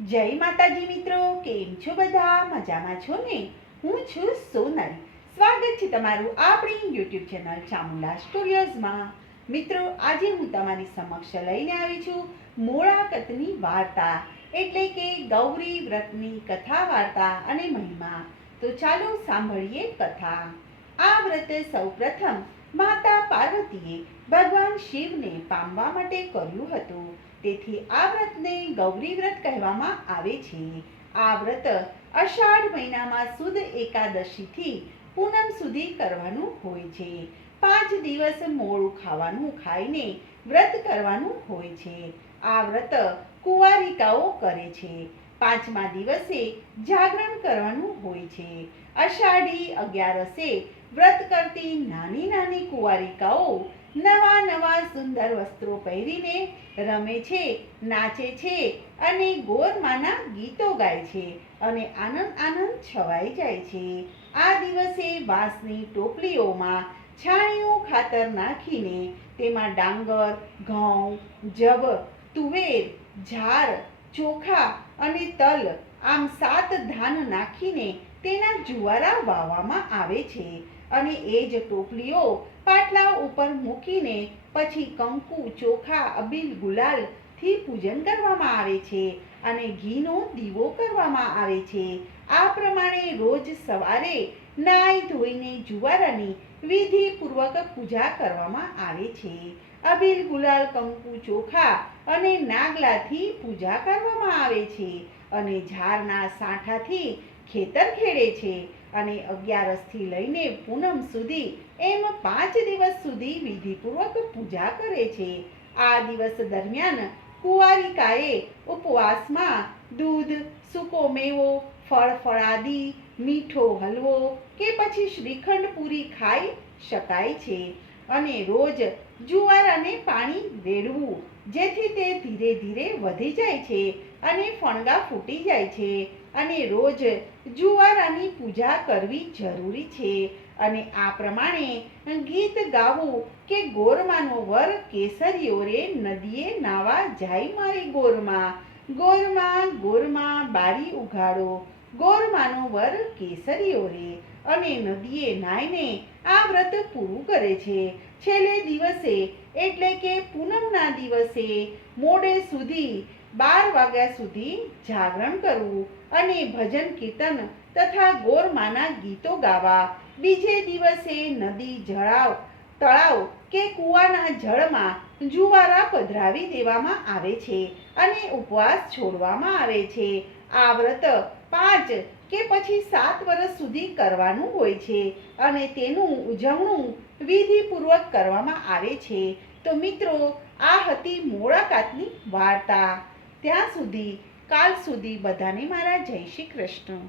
જય માતાજી મિત્રો, કેમ છો બધા? મજામાં છો ને? હું છું સોનલ. સ્વાગત છે તમારું આપણી યુટ્યુબ ચેનલ ચામુંડા સ્ટુડિયોઝમાં મિત્રો, આજે હું તમારી સમક્ષ લઈને આવી છું મોળાકતની વાર્તા, એટલે કે ગૌરી વ્રતની કથા વાર્તા અને મહિમા. તો ચાલો સાંભળીએ કથા. આ વ્રત સૌપ્રથમ માતા પાર્વતીએ ભગવાન શિવને પામવા માટે કર્યું હતું. તેથી આ વ્રતને ગૌરી વ્રત કહેવામાં આવે છે. આ વ્રત અષાઢ મહિનામાં સુદ એકાદશીથી પૂનમ સુધી કરવાનું હોય છે. પાંચ દિવસ મોળું ખાવાનું ખાઈને વ્રત કરવાનું હોય છે. આ વ્રત કુંવારિકાઓ કરે છે. પાંચમા દિવસે જાગરણ કરવાનું હોય છે. અષાઢી અગિયારસે વ્રત કરતી નાની નાની કુંવારિકાઓ નવા નવા સુંદર વસ્ત્રો પહેરીને રમે છે, નાચે છે અને ગોરમાના ગીતો ગાય છે અને આનંદ આનંદ છવાઈ જાય છે. આ દિવસે વાંસની ટોપલીઓમાં છાણિયું ખાતર નાખીને તેમાં ડાંગર, ઘઉં જવ તુવેર, ઝાર, ચોખા અને તલ આમ સાત ધાન નાખીને તેના જુવારા વાવવામાં આવે છે અને એ જ ટોપલીઓ પાટલા ઉપર મૂકીને પછી કંકુ, ચોખા, અબીલ, ગુલાલથી પૂજન કરવામાં આવે છે અને ઘીનો દીવો કરવામાં આવે છે. આ પ્રમાણે રોજ સવારે નાઈ ધોઈને જુવારાની વિધિપૂર્વક પૂજા કરવામાં આવે છે. અબીલ, ગુલાલ, કંકુ, ચોખા અને નાગલાથી પૂજા કરવામાં આવે છે અને ઝાડના સાંઠાથી ખેતર ખેડે છે. અને અગિયારસથી લઈને પૂનમ સુધી એમ પાંચ દિવસ સુધી વિધિપૂર્વક પૂજા કરે છે. આ દિવસ દરમિયાન કુંવારિકાએ ઉપવાસમાં દૂધ, સૂકો મેવો, ફળ ફળાદી, મીઠો હલવો કે પછી શ્રીખંડ પૂરી ખાઈ શકાય છે અને રોજ જુવાર અને પાણી રેડવું જેથી તે ધીરે ધીરે વધી જાય છે. અને ફણગા ફૂટી જાય છે અને રોજ જુવારાની પૂજા કરવી જરૂરી છે. અને આ પ્રમાણે ગીત ગાવું કે ગોરમાનો વર કેસરીઓ રે નદીએ નાવા જાય મારી ગોરમાં. ગોરમાં, ગોરમા, બારી ઉઘાડો. ગોરમાનો વર કેસરીઓ રે અને નદીએ નાઈને આ વ્રત પૂરું કરે છે. છેલ્લે દિવસે એટલે કે પૂનમના દિવસે મોડે સુધી બાર વાગ્યા સુધી જાગરણ કરવું અને ભજન કીર્તન તથા ગોરમાના ગીતો ગાવા. બીજે દિવસે નદી જળાવ, તળાવ કે કૂવાના જળમાં જુવારા પધરાવી દેવામાં આવે છે અને ઉપવાસ છોડવામાં આવે છે. આ વ્રત પાંચ કે પછી સાત વર્ષ સુધી કરવાનું હોય છે અને તેનું ઉજવણું વિધિપૂર્વક કરવામાં આવે છે. તો મિત્રો, આ હતી મોળાકાતની વાર્તા. ત્યાં સુધી કાલ સુધી બધાને મારા જય શ્રી કૃષ્ણ.